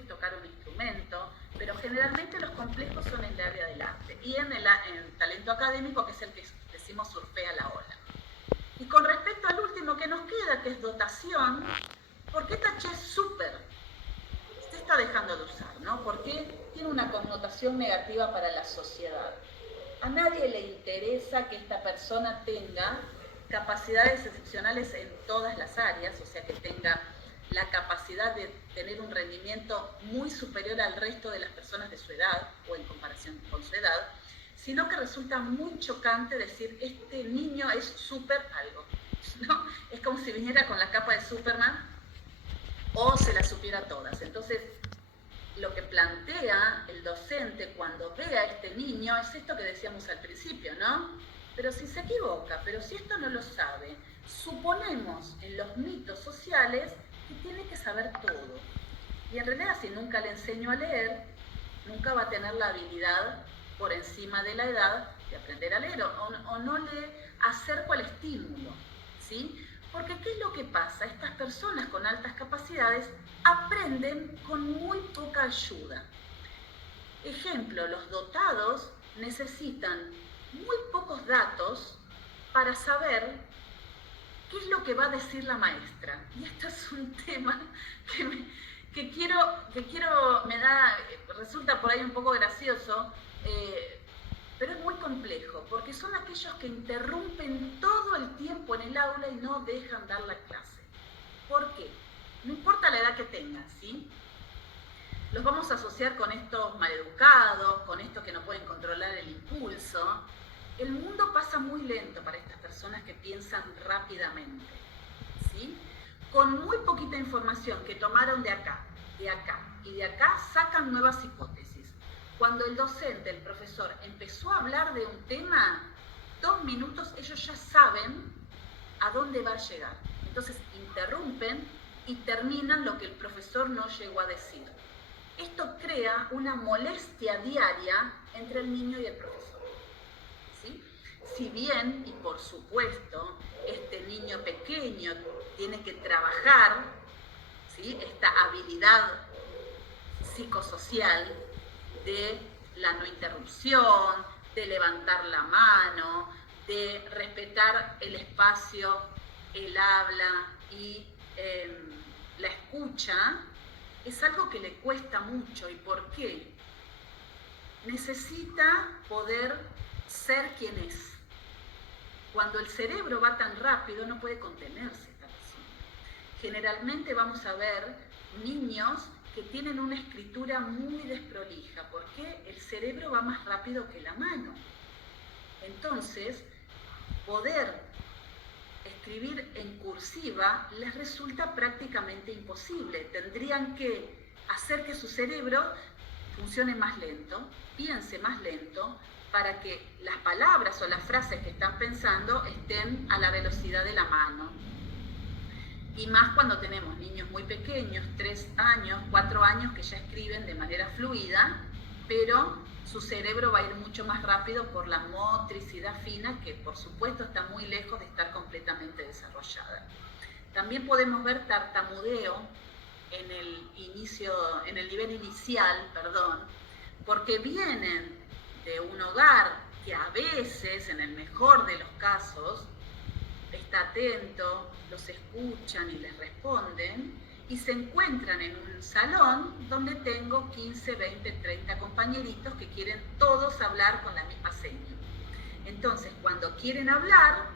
tocar un instrumento, pero generalmente los complejos son en el área del arte y en el talento académico, que es el que decimos surfea la ola. Y con respecto al último que nos queda, que es dotación, ¿por qué taché súper? Se está dejando de usar, ¿no? Porque tiene una connotación negativa para la sociedad. A nadie le interesa que esta persona tenga capacidades excepcionales en todas las áreas, o sea, que tenga la capacidad de tener un rendimiento muy superior al resto de las personas de su edad o en comparación con su edad, sino que resulta muy chocante decir, este niño es súper algo, ¿no? Es como si viniera con la capa de Superman o se las supiera todas. Entonces, lo que plantea el docente cuando ve a este niño es esto que decíamos al principio, ¿no? Pero si se equivoca, pero si esto no lo sabe, suponemos en los mitos sociales que tiene que saber todo. Y en realidad, si nunca le enseño a leer, nunca va a tener la habilidad por encima de la edad de aprender a leer o no le acerco al estímulo, ¿sí? Porque ¿qué es lo que pasa? Estas personas con altas capacidades aprenden con muy poca ayuda. Ejemplo, los dotados necesitan muy pocos datos para saber qué es lo que va a decir la maestra. Y esto es un tema que resulta por ahí un poco gracioso, pero es muy complejo, porque son aquellos que interrumpen todo el tiempo en el aula y no dejan dar la clase. ¿Por qué? No importa la edad que tengan, ¿sí? Los vamos a asociar con estos maleducados, con estos que no pueden controlar el impulso. El mundo pasa muy lento para estas personas que piensan rápidamente, ¿sí? Con muy poquita información que tomaron de acá y de acá, sacan nuevas hipótesis. Cuando el docente, el profesor, empezó a hablar de un tema, 2 minutos ellos ya saben a dónde va a llegar. Entonces interrumpen y terminan lo que el profesor no llegó a decir. Esto crea una molestia diaria entre el niño y el profesor, ¿sí? Si bien, y por supuesto, este niño pequeño tiene que trabajar, ¿sí?, esta habilidad psicosocial de la no interrupción, de levantar la mano, de respetar el espacio, el habla y la escucha, es algo que le cuesta mucho. ¿Y por qué? Necesita poder ser quien es. Cuando el cerebro va tan rápido, no puede contenerse esta persona. Generalmente vamos a ver niños que tienen una escritura muy desprolija, porque el cerebro va más rápido que la mano. Entonces, poder escribir en cursiva les resulta prácticamente imposible. Tendrían que hacer que su cerebro funcione más lento, piense más lento, para que las palabras o las frases que están pensando estén a la velocidad de la mano. Y más cuando tenemos niños muy pequeños, 3 años, 4 años, que ya escriben de manera fluida, pero su cerebro va a ir mucho más rápido por la motricidad fina, que por supuesto está muy lejos de estar completamente desarrollada. También podemos ver tartamudeo en el nivel inicial, porque vienen de un hogar que a veces, en el mejor de los casos, está atento, los escuchan y les responden, y se encuentran en un salón donde tengo 15, 20, 30 compañeritos que quieren todos hablar con la misma seña. Entonces, cuando quieren hablar,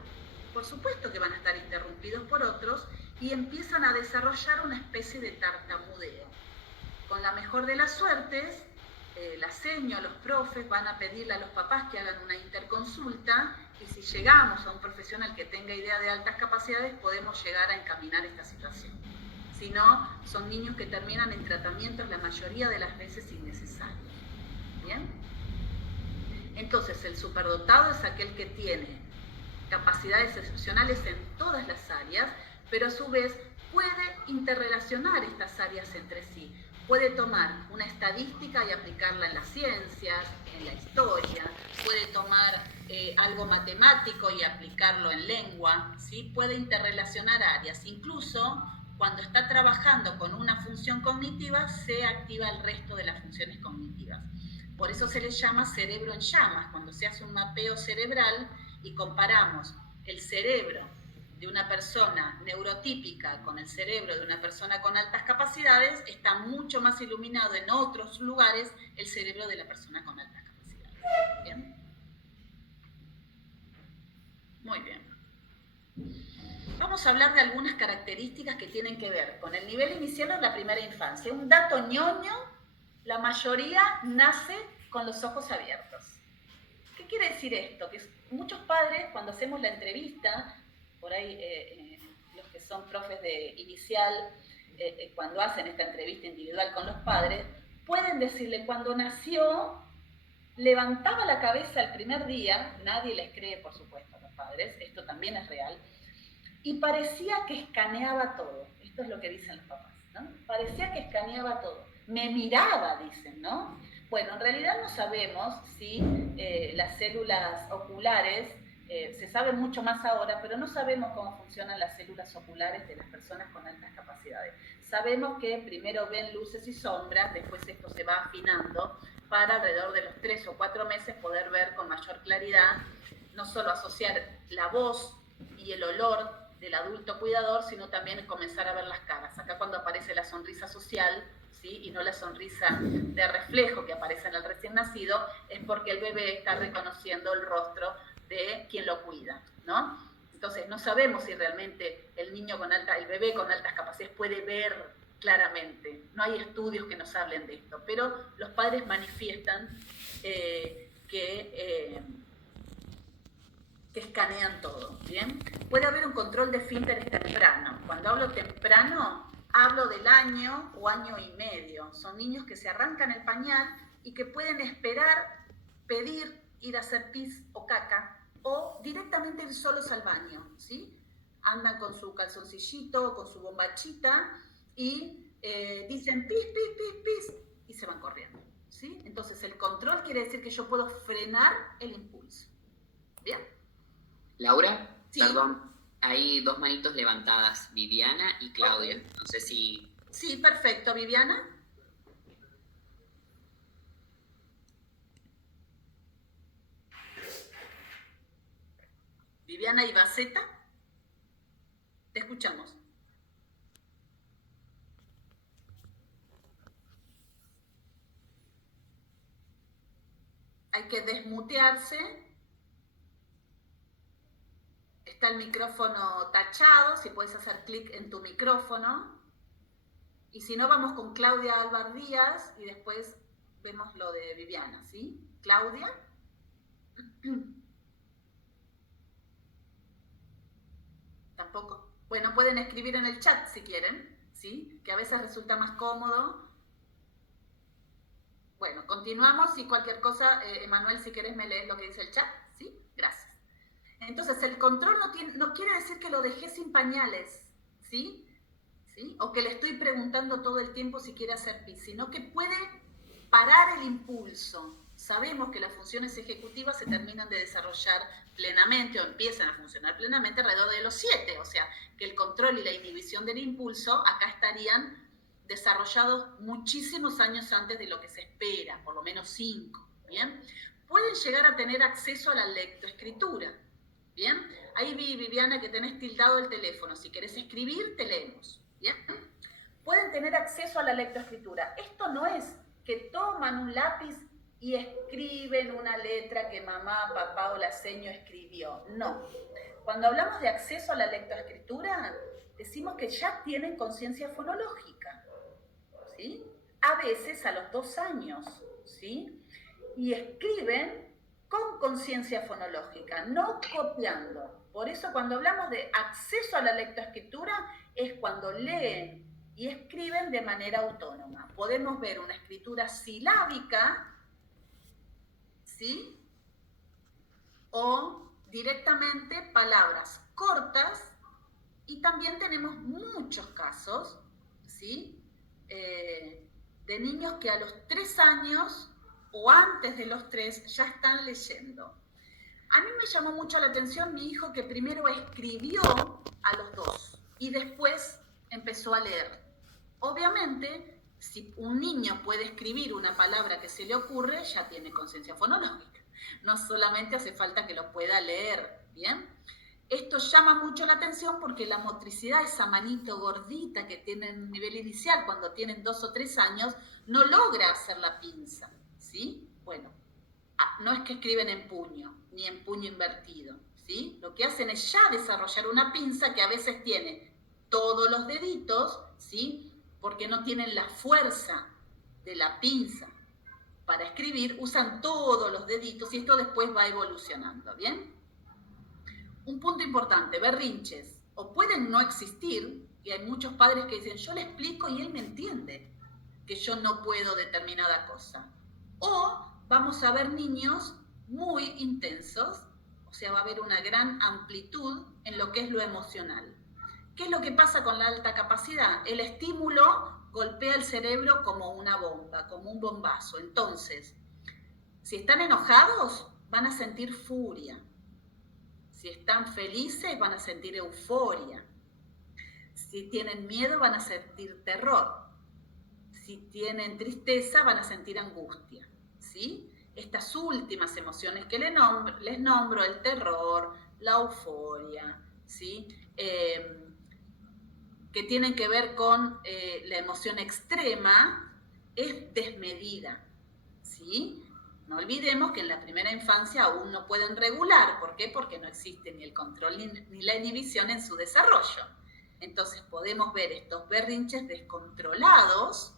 por supuesto que van a estar interrumpidos por otros y empiezan a desarrollar una especie de tartamudeo. Con la mejor de las suertes, la seño, los profes van a pedirle a los papás que hagan una interconsulta, y si llegamos a un profesional que tenga idea de altas capacidades, podemos llegar a encaminar esta situación. Si no, son niños que terminan en tratamientos la mayoría de las veces innecesarios. ¿Bien? Entonces, el superdotado es aquel que tiene capacidades excepcionales en todas las áreas, pero a su vez puede interrelacionar estas áreas entre sí. Puede tomar una estadística y aplicarla en las ciencias, en la historia, puede tomar algo matemático y aplicarlo en lengua, ¿sí? Puede interrelacionar áreas, incluso cuando está trabajando con una función cognitiva, se activa el resto de las funciones cognitivas. Por eso se le llama cerebro en llamas. Cuando se hace un mapeo cerebral y comparamos el cerebro de una persona neurotípica con el cerebro de una persona con altas capacidades, está mucho más iluminado en otros lugares el cerebro de la persona con altas capacidades. ¿Bien? Muy bien. Vamos a hablar de algunas características que tienen que ver con el nivel inicial de la primera infancia. Un dato ñoño, la mayoría nace con los ojos abiertos. ¿Qué quiere decir esto? Que muchos padres, cuando hacemos la entrevista, por ahí los que son profes de inicial, cuando hacen esta entrevista individual con los padres, pueden decirle, cuando nació, levantaba la cabeza el primer día, nadie les cree, por supuesto, a los padres, esto también es real, y parecía que escaneaba todo. Esto es lo que dicen los papás, ¿no? Parecía que escaneaba todo. Me miraba, dicen, ¿no? Bueno, en realidad no sabemos si las células oculares, se sabe mucho más ahora, pero no sabemos cómo funcionan las células oculares de las personas con altas capacidades. Sabemos que primero ven luces y sombras, después esto se va afinando para alrededor de los 3 o 4 meses poder ver con mayor claridad, no solo asociar la voz y el olor del adulto cuidador, sino también comenzar a ver las caras. Acá cuando aparece la sonrisa social, ¿sí? Y no la sonrisa de reflejo que aparece en el recién nacido, es porque el bebé está reconociendo el rostro de quien lo cuida, ¿no? Entonces no sabemos si realmente el bebé con altas capacidades puede ver claramente. No hay estudios que nos hablen de esto, pero los padres manifiestan que escanean todo, ¿bien? Puede haber un control de esfínteres temprano. Cuando hablo temprano, hablo del año o año y medio. Son niños que se arrancan el pañal y que pueden esperar, pedir, ir a hacer pis o caca, o directamente ir solos al baño, ¿sí? Andan con su calzoncillito, con su bombachita, y dicen pis, pis, pis, pis, y se van corriendo, ¿sí? Entonces el control quiere decir que yo puedo frenar el impulso. ¿Bien? Laura, sí. Perdón, hay 2 manitos levantadas, Viviana y Claudia. Okay. No sé si... Sí, perfecto. ¿Viviana? Viviana Ibaceta, te escuchamos. Hay que desmutearse. Está el micrófono tachado, si puedes hacer clic en tu micrófono. Y si no, vamos con Claudia Álvar Díaz y después vemos lo de Viviana, ¿sí? Claudia. ¿Tampoco? Bueno, pueden escribir en el chat si quieren, ¿sí? Que a veces resulta más cómodo. Bueno, continuamos y cualquier cosa, Emanuel, si quieres me lees lo que dice el chat, ¿sí? Gracias. Entonces, el control no quiere decir que lo dejé sin pañales, ¿sí? ¿Sí? O que le estoy preguntando todo el tiempo si quiere hacer pis, sino que puede parar el impulso. Sabemos que las funciones ejecutivas se terminan de desarrollar plenamente o empiezan a funcionar plenamente alrededor de los 7, o sea, que el control y la inhibición del impulso acá estarían desarrollados muchísimos años antes de lo que se espera, por lo menos 5, ¿bien? Pueden llegar a tener acceso a la lectoescritura, ¿bien? Ahí vi, Viviana, que tenés tildado el teléfono. Si querés escribir, te leemos, ¿bien? Pueden tener acceso a la lectoescritura. Esto no es que toman un lápiz y escriben una letra que mamá, papá o la seño escribió. No. Cuando hablamos de acceso a la lectoescritura, decimos que ya tienen conciencia fonológica, ¿sí? A veces a los 2 años, ¿sí? Y escriben con conciencia fonológica, no copiando. Por eso cuando hablamos de acceso a la lectoescritura es cuando leen y escriben de manera autónoma. Podemos ver una escritura silábica, ¿sí? O directamente palabras cortas, y también tenemos muchos casos, ¿sí? De niños que a los 3 años o antes de los 3 ya están leyendo. A mí me llamó mucho la atención mi hijo, que primero escribió a los 2 y después empezó a leer. Obviamente, si un niño puede escribir una palabra que se le ocurre, ya tiene conciencia fonológica. No solamente hace falta que lo pueda leer, ¿bien? Esto llama mucho la atención porque la motricidad, esa manito gordita que tienen en nivel inicial cuando tienen 2 o 3 años, no logra hacer la pinza, ¿sí? Bueno, no es que escriben en puño, ni en puño invertido, ¿sí? Lo que hacen es ya desarrollar una pinza que a veces tiene todos los deditos, ¿sí? Porque no tienen la fuerza de la pinza para escribir, usan todos los deditos y esto después va evolucionando, ¿bien? Un punto importante, berrinches, o pueden no existir, y hay muchos padres que dicen, yo le explico y él me entiende que yo no puedo determinada cosa. O vamos a ver niños muy intensos, o sea, va a haber una gran amplitud en lo que es lo emocional. ¿Qué es lo que pasa con la alta capacidad? El estímulo golpea el cerebro como una bomba, como un bombazo. Entonces, si están enojados, van a sentir furia. Si están felices, van a sentir euforia. Si tienen miedo, van a sentir terror. Si tienen tristeza, van a sentir angustia, ¿sí? Estas últimas emociones que les nombro, el terror, la euforia, ¿sí? Que tienen que ver con la emoción extrema, es desmedida, ¿sí? No olvidemos que en la primera infancia aún no pueden regular. ¿Por qué? Porque no existe ni el control ni la inhibición en su desarrollo. Entonces podemos ver estos berrinches descontrolados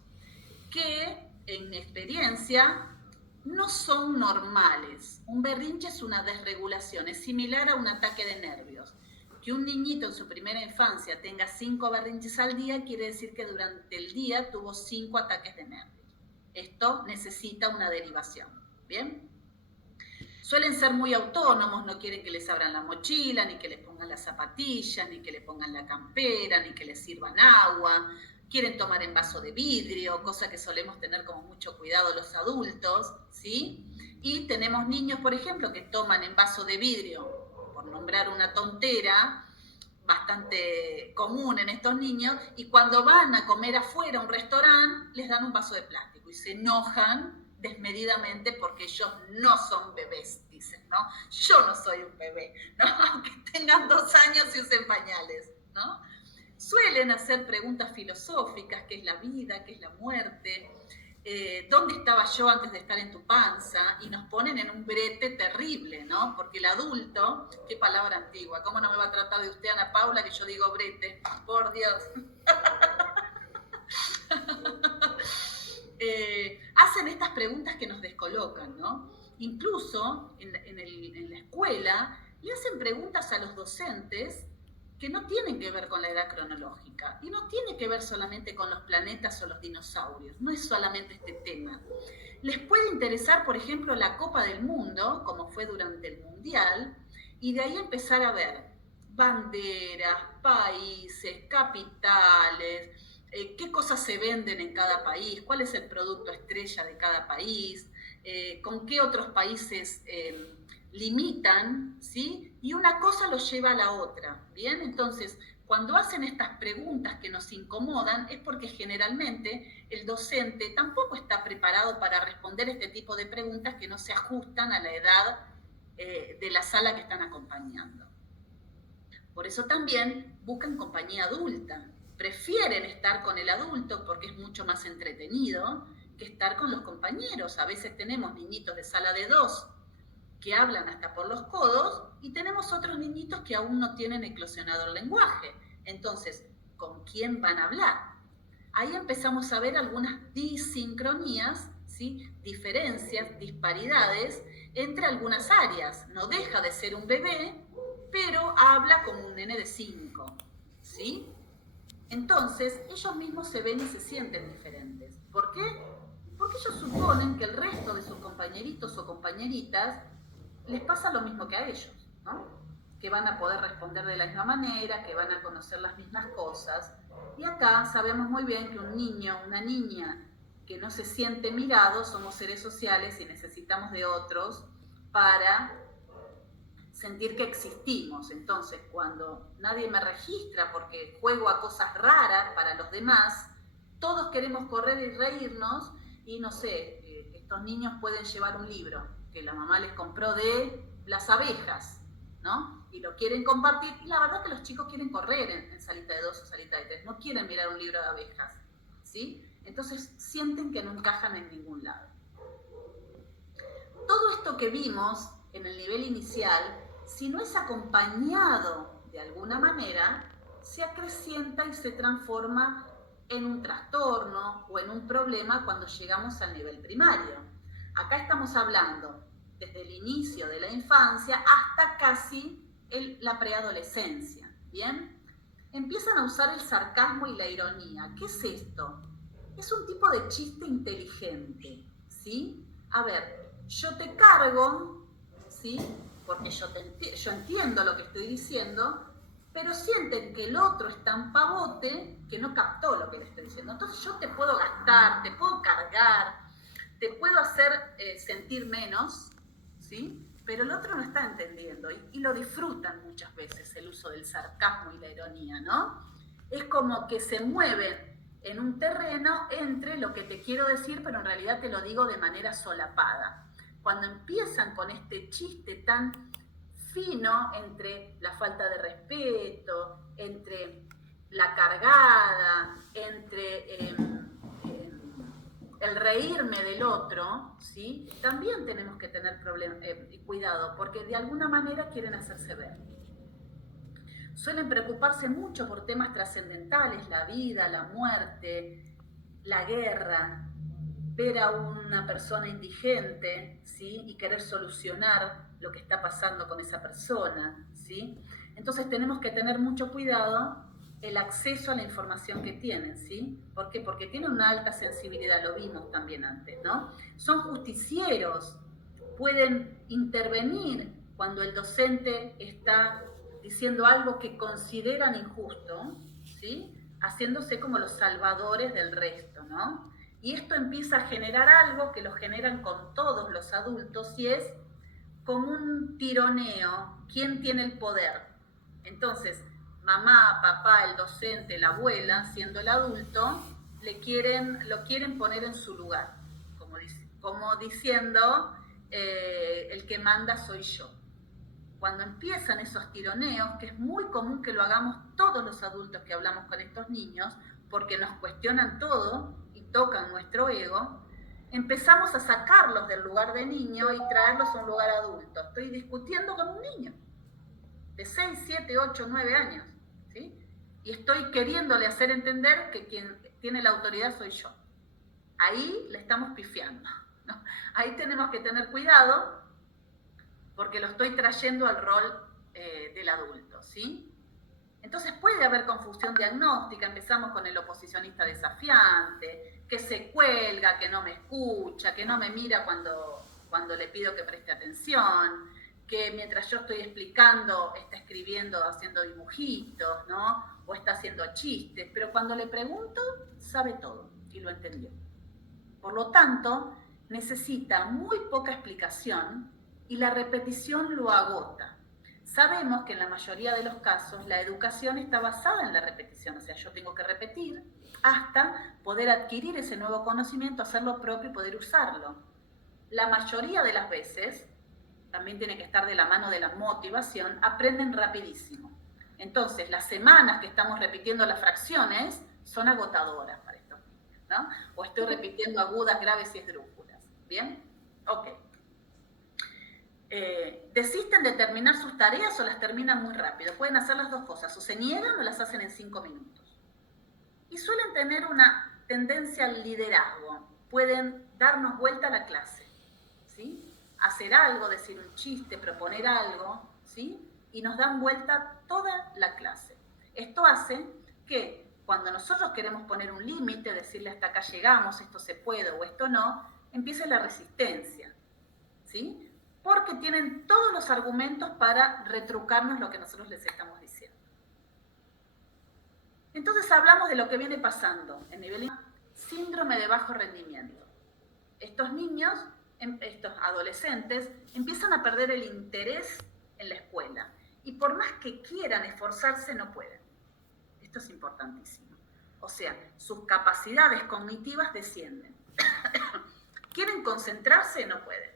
que en mi experiencia no son normales. Un berrinche es una desregulación, es similar a un ataque de nervios. Que un niñito en su primera infancia tenga 5 berrinches al día quiere decir que durante el día tuvo 5 ataques de nervios. Esto necesita una derivación, ¿bien? Suelen ser muy autónomos, no quieren que les abran la mochila, ni que les pongan las zapatillas, ni que le pongan la campera, ni que les sirvan agua. Quieren tomar en vaso de vidrio, cosa que solemos tener como mucho cuidado los adultos, ¿sí? Y tenemos niños, por ejemplo, que toman en vaso de vidrio, por nombrar una tontera, bastante común en estos niños, y cuando van a comer afuera a un restaurante, les dan un vaso de plástico y se enojan desmedidamente porque ellos no son bebés, dicen, ¿no? Yo no soy un bebé, ¿no? Aunque tengan 2 años y usen pañales, ¿no? Suelen hacer preguntas filosóficas, ¿qué es la vida? ¿Qué es la muerte? ¿Dónde estaba yo antes de estar en tu panza? Y nos ponen en un brete terrible, ¿no? Porque el adulto, qué palabra antigua, ¿cómo no me va a tratar de usted, Ana Paula, que yo digo brete? Por Dios. Hacen estas preguntas que nos descolocan, ¿no? Incluso en la escuela le hacen preguntas a los docentes que no tienen que ver con la edad cronológica y no tiene que ver solamente con los planetas o los dinosaurios, no es solamente este tema. Les puede interesar, por ejemplo, la Copa del Mundo, como fue durante el Mundial, y de ahí empezar a ver banderas, países, capitales, qué cosas se venden en cada país, cuál es el producto estrella de cada país, con qué otros países limitan, ¿sí? Y una cosa los lleva a la otra, ¿bien? Entonces, cuando hacen estas preguntas que nos incomodan es porque generalmente el docente tampoco está preparado para responder este tipo de preguntas que no se ajustan a la edad de la sala que están acompañando. Por eso también buscan compañía adulta. Prefieren estar con el adulto porque es mucho más entretenido que estar con los compañeros. A veces tenemos niñitos de sala de 2 que hablan hasta por los codos y tenemos otros niñitos que aún no tienen eclosionado el lenguaje. Entonces, ¿con quién van a hablar? Ahí empezamos a ver algunas disincronías, ¿sí? Diferencias, disparidades entre algunas áreas. No deja de ser un bebé, pero habla como un nene de 5, ¿sí? Entonces, ellos mismos se ven y se sienten diferentes. ¿Por qué? Porque ellos suponen que el resto de sus compañeritos o compañeritas les pasa lo mismo que a ellos, ¿no? Que van a poder responder de la misma manera, que van a conocer las mismas cosas. Y acá sabemos muy bien que un niño, una niña que no se siente mirado, somos seres sociales y necesitamos de otros para sentir que existimos. Entonces, cuando nadie me registra porque juego a cosas raras para los demás, todos queremos correr y reírnos y no sé, estos niños pueden llevar un libro que la mamá les compró de las abejas, ¿no? Y lo quieren compartir. Y la verdad que los chicos quieren correr en salita de 2 o salita de 3, no quieren mirar un libro de abejas, ¿sí? Entonces sienten que no encajan en ningún lado. Todo esto que vimos en el nivel inicial, si no es acompañado de alguna manera, se acrecienta y se transforma en un trastorno o en un problema cuando llegamos al nivel primario. Acá estamos hablando desde el inicio de la infancia hasta casi la preadolescencia, ¿bien? Empiezan a usar el sarcasmo y la ironía. ¿Qué es esto? Es un tipo de chiste inteligente, ¿sí? A ver, yo te cargo, ¿sí? Porque yo entiendo lo que estoy diciendo, pero sienten que el otro es tan pavote que no captó lo que le estoy diciendo. Entonces yo te puedo gastar, te puedo cargar, te puedo hacer sentir menos, ¿sí? Pero el otro no está entendiendo y lo disfrutan muchas veces el uso del sarcasmo y la ironía, ¿no? Es como que se mueven en un terreno entre lo que te quiero decir, pero en realidad te lo digo de manera solapada. Cuando empiezan con este chiste tan fino entre la falta de respeto, entre la cargada, entre el reírme del otro, ¿sí? También tenemos que tener cuidado, porque de alguna manera quieren hacerse ver. Suelen preocuparse mucho por temas trascendentales, la vida, la muerte, la guerra, ver a una persona indigente, ¿sí? Y querer solucionar lo que está pasando con esa persona, ¿sí? Entonces tenemos que tener mucho cuidado el acceso a la información que tienen, ¿sí? ¿Por qué? Porque tienen una alta sensibilidad, lo vimos también antes, ¿no? Son justicieros, pueden intervenir cuando el docente está diciendo algo que consideran injusto, ¿sí? Haciéndose como los salvadores del resto, ¿no? Y esto empieza a generar algo que lo generan con todos los adultos y es como un tironeo, ¿quién tiene el poder? Entonces, mamá, papá, el docente, la abuela, siendo el adulto, lo quieren poner en su lugar, como diciendo, el que manda soy yo. Cuando empiezan esos tironeos, que es muy común que lo hagamos todos los adultos que hablamos con estos niños, porque nos cuestionan todo y tocan nuestro ego, empezamos a sacarlos del lugar de niño y traerlos a un lugar adulto. Estoy discutiendo con un niño de 6, 7, 8, 9 años, ¿sí? Y estoy queriéndole hacer entender que quien tiene la autoridad soy yo. Ahí le estamos pifiando, ¿no? Ahí tenemos que tener cuidado porque lo estoy trayendo al rol del adulto, ¿sí? Entonces puede haber confusión diagnóstica, empezamos con el oposicionista desafiante, que se cuelga, que no me escucha, que no me mira cuando le pido que preste atención, que mientras yo estoy explicando está escribiendo, haciendo dibujitos, ¿no? O está haciendo chistes, pero cuando le pregunto sabe todo y lo entendió. Por lo tanto, necesita muy poca explicación y la repetición lo agota. Sabemos que en la mayoría de los casos la educación está basada en la repetición, o sea, yo tengo que repetir hasta poder adquirir ese nuevo conocimiento, hacerlo propio y poder usarlo. La mayoría de las veces, también tiene que estar de la mano de la motivación, aprenden rapidísimo. Entonces, las semanas que estamos repitiendo las fracciones son agotadoras para estos niños, ¿no? O estoy repitiendo agudas, graves y esdrújulas. ¿Bien? Ok. Desisten de terminar sus tareas o las terminan muy rápido. Pueden hacer las dos cosas, o se niegan o las hacen en 5 minutos. Y suelen tener una tendencia al liderazgo. Pueden darnos vuelta a la clase, ¿sí? Hacer algo, decir un chiste, proponer algo, ¿sí? Y nos dan vuelta toda la clase. Esto hace que cuando nosotros queremos poner un límite, decirle hasta acá llegamos, esto se puede o esto no, empieza la resistencia, ¿sí? Porque tienen todos los argumentos para retrucarnos lo que nosotros les estamos diciendo. Entonces hablamos de lo que viene pasando en nivel síndrome de bajo rendimiento. Estos niños, estos adolescentes, empiezan a perder el interés en la escuela. Y por más que quieran esforzarse, no pueden. Esto es importantísimo. O sea, sus capacidades cognitivas descienden. ¿Quieren concentrarse? No pueden.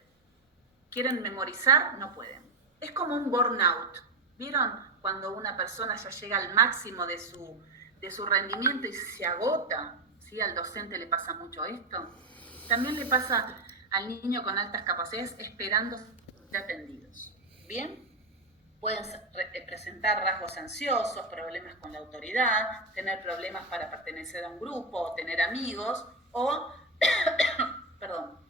¿Quieren memorizar? No pueden. Es como un burnout. ¿Vieron cuando una persona ya llega al máximo de su rendimiento y se agota? ¿Sí? Al docente le pasa mucho esto. También le pasa al niño con altas capacidades esperando ser atendidos. ¿Bien? Pueden presentar rasgos ansiosos, problemas con la autoridad, tener problemas para pertenecer a un grupo, o tener amigos, o perdón,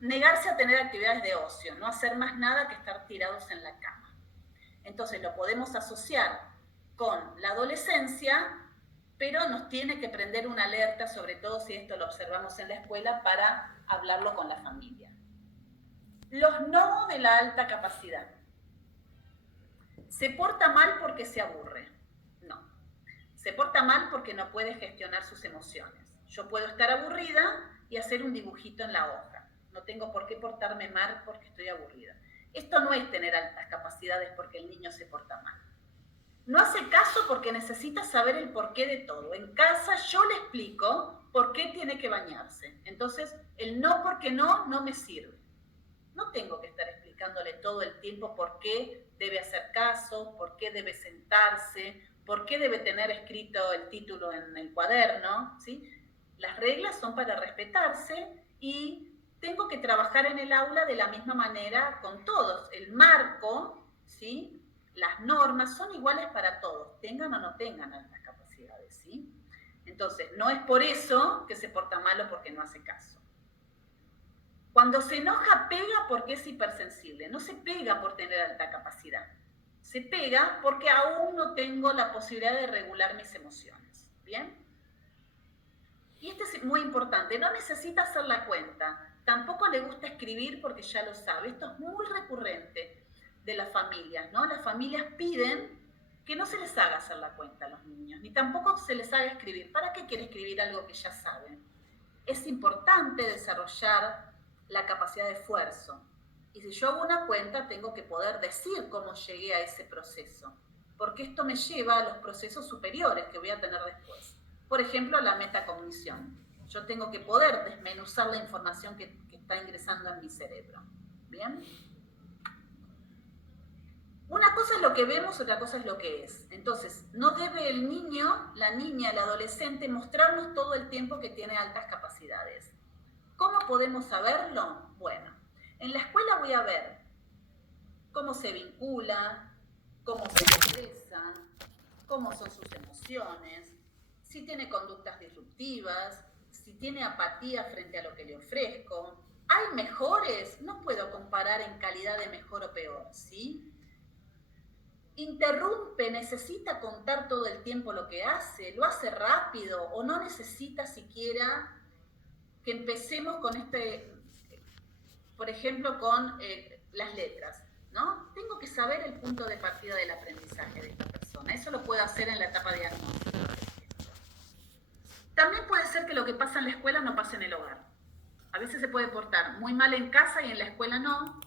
negarse a tener actividades de ocio, no hacer más nada que estar tirados en la cama. Entonces lo podemos asociar con la adolescencia, pero nos tiene que prender una alerta, sobre todo si esto lo observamos en la escuela, para hablarlo con la familia. Los no de la alta capacidad. ¿Se porta mal porque se aburre? No. Se porta mal porque no puede gestionar sus emociones. Yo puedo estar aburrida y hacer un dibujito en la hoja. No tengo por qué portarme mal porque estoy aburrida. Esto no es tener altas capacidades porque el niño se porta mal. No hace caso porque necesita saber el porqué de todo. En casa yo le explico por qué tiene que bañarse. Entonces, el no porque no me sirve. No tengo que estar explicándole todo el tiempo por qué debe hacer caso, por qué debe sentarse, por qué debe tener escrito el título en el cuaderno, ¿sí? Las reglas son para respetarse y tengo que trabajar en el aula de la misma manera con todos. El marco, ¿sí? Las normas son iguales para todos, tengan o no tengan altas capacidades, ¿sí? Entonces, no es por eso que se porta mal o porque no hace caso. Cuando se enoja, pega porque es hipersensible. No se pega por tener alta capacidad. Se pega porque aún no tengo la posibilidad de regular mis emociones. ¿Bien? Y esto es muy importante. No necesita hacer la cuenta. Tampoco le gusta escribir porque ya lo sabe. Esto es muy recurrente de las familias, ¿no? Las familias piden que no se les haga hacer la cuenta a los niños, ni tampoco se les haga escribir. ¿Para qué quiere escribir algo que ya saben? Es importante desarrollar la capacidad de esfuerzo. Y si yo hago una cuenta, tengo que poder decir cómo llegué a ese proceso, porque esto me lleva a los procesos superiores que voy a tener después. Por ejemplo, la metacognición. Yo tengo que poder desmenuzar la información que está ingresando en mi cerebro. ¿Bien? Una cosa es lo que vemos, otra cosa es lo que es. Entonces, no debe el niño, la niña, el adolescente mostrarnos todo el tiempo que tiene altas capacidades. ¿Cómo podemos saberlo? Bueno, en la escuela voy a ver cómo se vincula, cómo se expresa, cómo son sus emociones, si tiene conductas disruptivas, si tiene apatía frente a lo que le ofrezco. ¿Hay mejores? No puedo comparar en calidad de mejor o peor, ¿sí? Interrumpe, necesita contar todo el tiempo lo que hace, lo hace rápido o no necesita siquiera que empecemos con por ejemplo, con las letras, ¿no? Tengo que saber el punto de partida del aprendizaje de esta persona. Eso lo puedo hacer en la etapa diagnóstica. También puede ser que lo que pasa en la escuela no pase en el hogar. A veces se puede portar muy mal en casa y en la escuela no.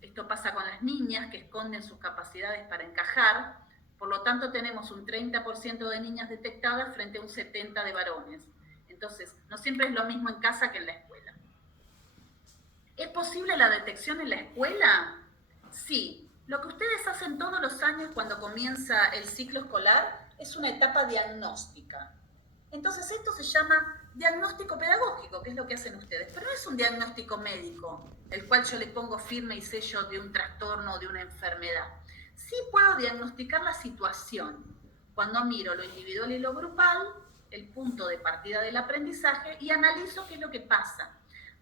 Esto pasa con las niñas que esconden sus capacidades para encajar. Por lo tanto, tenemos un 30% de niñas detectadas frente a un 70% de varones. Entonces, no siempre es lo mismo en casa que en la escuela. ¿Es posible la detección en la escuela? Sí. Lo que ustedes hacen todos los años cuando comienza el ciclo escolar es una etapa diagnóstica. Entonces, esto se llama diagnóstico pedagógico, que es lo que hacen ustedes. Pero no es un diagnóstico médico, el cual yo le pongo firma y sello de un trastorno o de una enfermedad. Sí puedo diagnosticar la situación cuando miro lo individual y lo grupal, el punto de partida del aprendizaje y analizo qué es lo que pasa.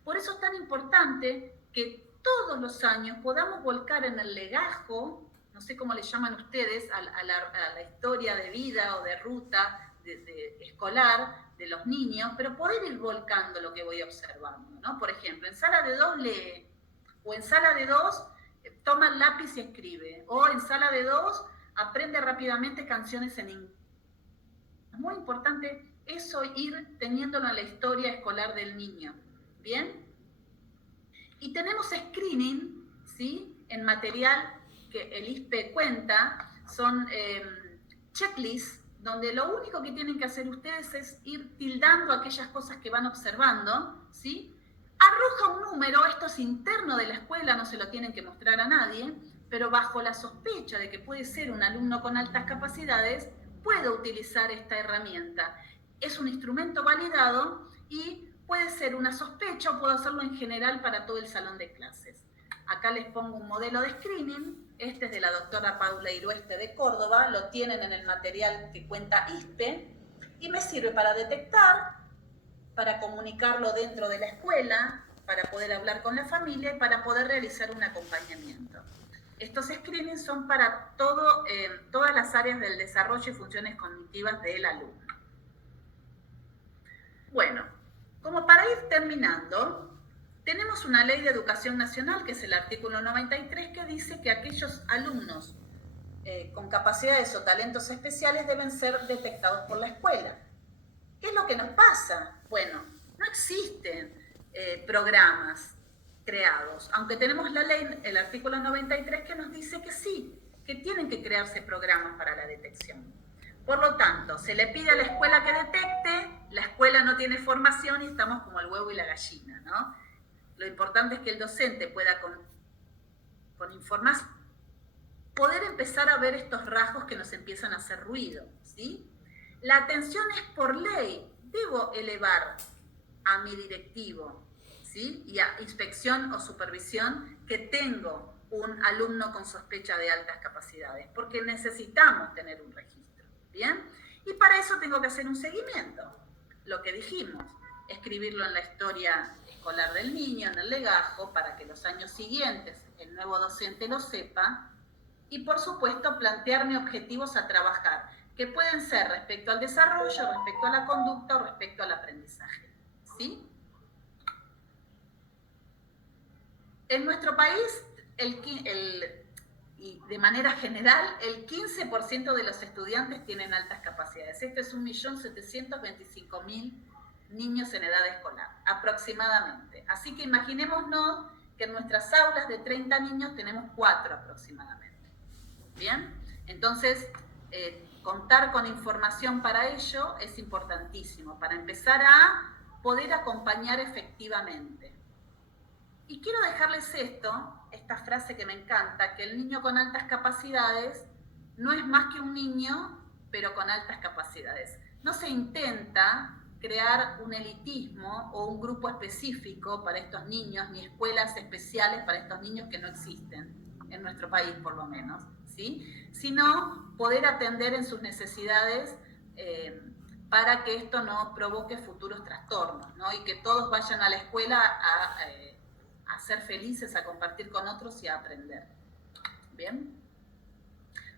Por eso es tan importante que todos los años podamos volcar en el legajo, no sé cómo le llaman ustedes, a la historia de vida o de ruta escolar de los niños, pero poder ir volcando lo que voy observando, ¿no? Por ejemplo, en sala de 2 lee, o en sala de 2 toma el lápiz y escribe, o en sala de 2 aprende rápidamente canciones en inglés. Es muy importante eso, ir teniéndolo en la historia escolar del niño, ¿bien? Y tenemos screening, ¿sí? En material que el ISPE cuenta son checklists donde lo único que tienen que hacer ustedes es ir tildando aquellas cosas que van observando, ¿sí? Arroja un número, esto es interno de la escuela, no se lo tienen que mostrar a nadie, pero bajo la sospecha de que puede ser un alumno con altas capacidades, puedo utilizar esta herramienta. Es un instrumento validado y puede ser una sospecha o puedo hacerlo en general para todo el salón de clases. Acá les pongo un modelo de screening, este es de la doctora Paula Irueste de Córdoba, lo tienen en el material que cuenta ISPE, y me sirve para detectar, para comunicarlo dentro de la escuela, para poder hablar con la familia y para poder realizar un acompañamiento. Estos screenings son para todas las áreas del desarrollo y funciones cognitivas del alumno. Bueno, como para ir terminando, tenemos una ley de educación nacional, que es el artículo 93, que dice que aquellos alumnos con capacidades o talentos especiales deben ser detectados por la escuela. ¿Qué es lo que nos pasa? Bueno, no existen programas creados, aunque tenemos la ley, el artículo 93, que nos dice que sí, que tienen que crearse programas para la detección. Por lo tanto, se le pide a la escuela que detecte, la escuela no tiene formación y estamos como el huevo y la gallina, ¿no? Lo importante es que el docente pueda con información poder empezar a ver estos rasgos que nos empiezan a hacer ruido, ¿sí? La atención es por ley. Debo elevar a mi directivo, ¿sí? Y a inspección o supervisión que tengo un alumno con sospecha de altas capacidades, porque necesitamos tener un registro, ¿bien? Y para eso tengo que hacer un seguimiento, lo que dijimos, escribirlo en la historia escolar del niño, en el legajo, para que los años siguientes el nuevo docente lo sepa, y por supuesto plantearme objetivos a trabajar, que pueden ser respecto al desarrollo, respecto a la conducta o respecto al aprendizaje, ¿sí? En nuestro país, y de manera general, el 15% de los estudiantes tienen altas capacidades. Esto es 1.725.000 niños en edad escolar, aproximadamente. Así que imaginémonos que en nuestras aulas de 30 niños tenemos 4 aproximadamente. ¿Bien? Entonces, contar con información para ello es importantísimo, para empezar a poder acompañar efectivamente. Y quiero dejarles esta frase que me encanta, que el niño con altas capacidades no es más que un niño, pero con altas capacidades. No se intenta crear un elitismo o un grupo específico para estos niños, ni escuelas especiales para estos niños que no existen, en nuestro país por lo menos, ¿sí? Sino poder atender en sus necesidades para que esto no provoque futuros trastornos, ¿no? Y que todos vayan a la escuela a ser felices, a compartir con otros y a aprender. ¿Bien?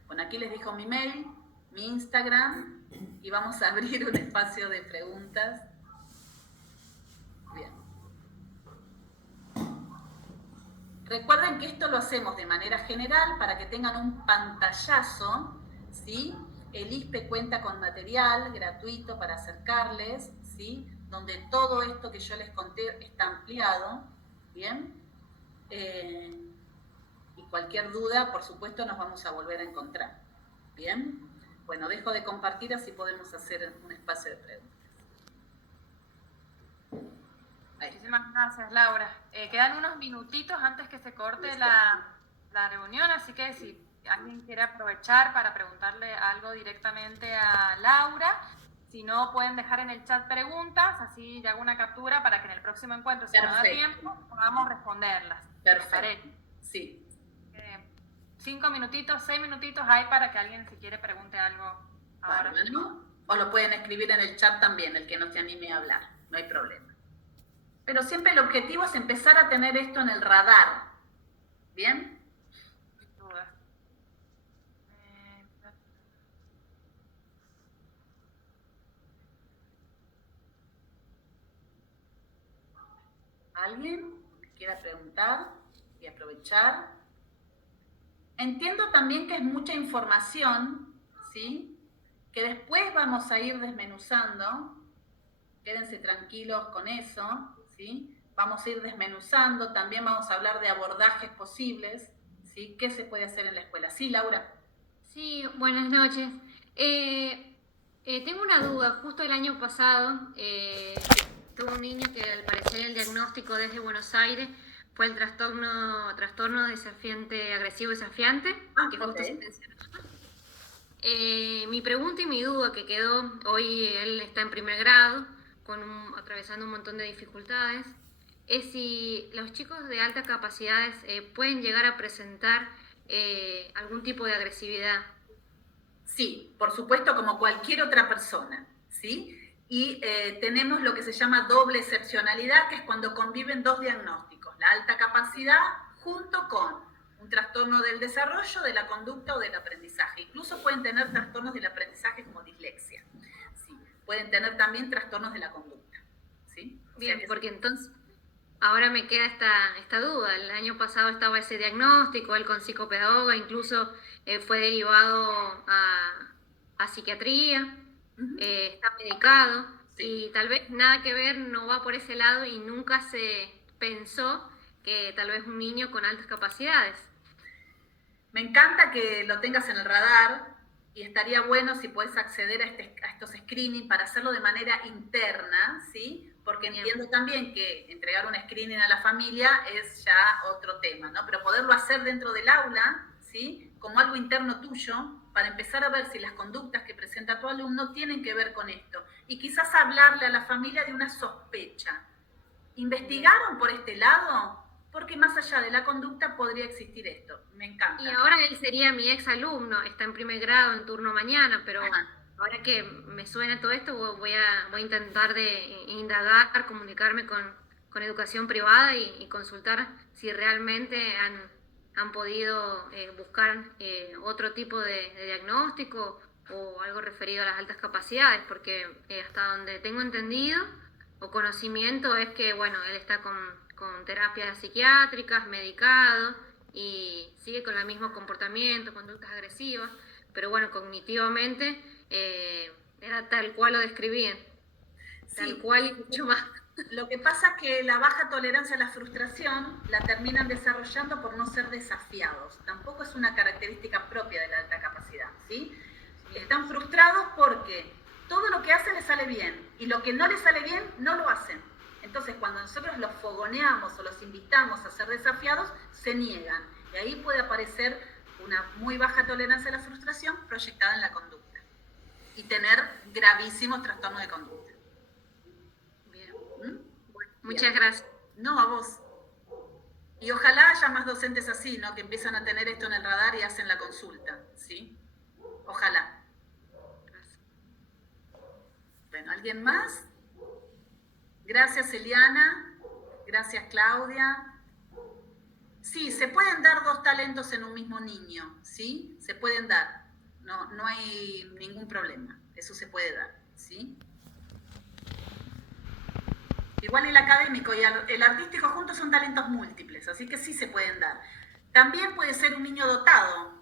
Bueno, aquí les dejo mi mail, mi Instagram, y vamos a abrir un espacio de preguntas. Bien. Recuerden que esto lo hacemos de manera general para que tengan un pantallazo, ¿sí? El ISPE cuenta con material gratuito para acercarles, ¿sí? Donde todo esto que yo les conté está ampliado, ¿bien? Y cualquier duda, por supuesto, nos vamos a volver a encontrar, ¿bien? Bueno, dejo de compartir, así podemos hacer un espacio de preguntas. Ahí. Muchísimas gracias, Laura. Quedan unos minutitos antes que se corte la reunión, así que si alguien quiere aprovechar para preguntarle algo directamente a Laura, si no, pueden dejar en el chat preguntas, así ya hago una captura para que en el próximo encuentro, si no da tiempo, podamos responderlas. Perfecto. Sí. 5 minutitos, 6 minutitos hay para que alguien si quiere pregunte algo ahora. Bueno, o lo pueden escribir en el chat también, el que no se anime a hablar, no hay problema. Pero siempre el objetivo es empezar a tener esto en el radar, ¿bien? Sin duda. ¿Alguien quiera preguntar y aprovechar? Entiendo también que es mucha información, ¿sí? Que después vamos a ir desmenuzando. Quédense tranquilos con eso, ¿sí? Vamos a ir desmenuzando, también vamos a hablar de abordajes posibles, ¿sí? ¿sí? ¿Qué se puede hacer en la escuela? Sí, Laura. Sí, buenas noches. Tengo una duda. Justo el año pasado tuve un niño que al parecer el diagnóstico desde Buenos Aires fue el trastorno desafiante, agresivo desafiante, que justo se mencionó. Mi pregunta y mi duda que quedó, hoy él está en primer grado, atravesando un montón de dificultades, es si los chicos de altas capacidades pueden llegar a presentar algún tipo de agresividad. Sí, por supuesto, como cualquier otra persona, ¿sí? Y tenemos lo que se llama doble excepcionalidad, que es cuando conviven dos diagnósticos, la alta capacidad junto con un trastorno del desarrollo, de la conducta o del aprendizaje. Incluso pueden tener trastornos del aprendizaje como dislexia, ¿sí? Pueden tener también trastornos de la conducta, ¿sí? Bien, porque entonces ahora me queda esta duda. El año pasado estaba ese diagnóstico, él con psicopedagoga, incluso fue derivado a psiquiatría, está medicado, sí. Y tal vez nada que ver, no va por ese lado y nunca se pensó que tal vez un niño con altas capacidades. Me encanta que lo tengas en el radar y estaría bueno si puedes acceder a estos screenings para hacerlo de manera interna, ¿sí? Porque Bien. Entiendo también que entregar un screening a la familia es ya otro tema, ¿no? Pero poderlo hacer dentro del aula, ¿sí? Como algo interno tuyo, para empezar a ver si las conductas que presenta tu alumno tienen que ver con esto. Y quizás hablarle a la familia de una sospecha. ¿Investigaron por este lado? Porque más allá de la conducta podría existir esto. Me encanta. Y ahora él sería mi ex alumno, está en primer grado, en turno mañana, pero ahora que me suena todo esto, voy a intentar de indagar, comunicarme con educación privada y consultar si realmente han podido buscar otro tipo de diagnóstico o algo referido a las altas capacidades, porque hasta donde tengo entendido o conocimiento es que, bueno, él está con terapias psiquiátricas, medicado y sigue con el mismo comportamiento, conductas agresivas, pero bueno, cognitivamente era tal cual lo describían, tal cual y mucho más. Lo que pasa es que la baja tolerancia a la frustración la terminan desarrollando por no ser desafiados. Tampoco es una característica propia de la alta capacidad, ¿sí? Están frustrados porque todo lo que hacen les sale bien y lo que no les sale bien no lo hacen. Entonces, cuando nosotros los fogoneamos o los invitamos a ser desafiados, se niegan. Y ahí puede aparecer una muy baja tolerancia a la frustración proyectada en la conducta. Y tener gravísimos trastornos de conducta. Bien. Bueno, muchas gracias. No, a vos. Y ojalá haya más docentes así, ¿no? Que empiezan a tener esto en el radar y hacen la consulta, ¿sí? Ojalá. Gracias. Bueno, ¿alguien más? Gracias, Eliana. Gracias, Claudia. Sí, se pueden dar dos talentos en un mismo niño, ¿sí? Se pueden dar. No hay ningún problema. Eso se puede dar, ¿sí? Igual el académico y el artístico juntos son talentos múltiples, así que sí se pueden dar. También puede ser un niño dotado,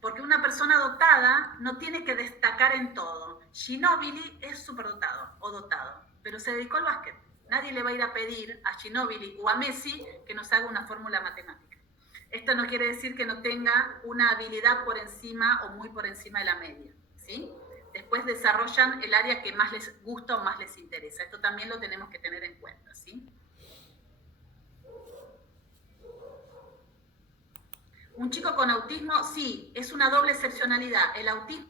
porque una persona dotada no tiene que destacar en todo. Ginóbili es superdotado o dotado, pero se dedicó al básquet. Nadie le va a ir a pedir a Ginóbili o a Messi que nos haga una fórmula matemática. Esto no quiere decir que no tenga una habilidad por encima o muy por encima de la media, ¿sí? Después desarrollan el área que más les gusta o más les interesa. Esto también lo tenemos que tener en cuenta, ¿sí? Un chico con autismo, sí, es una doble excepcionalidad. El autismo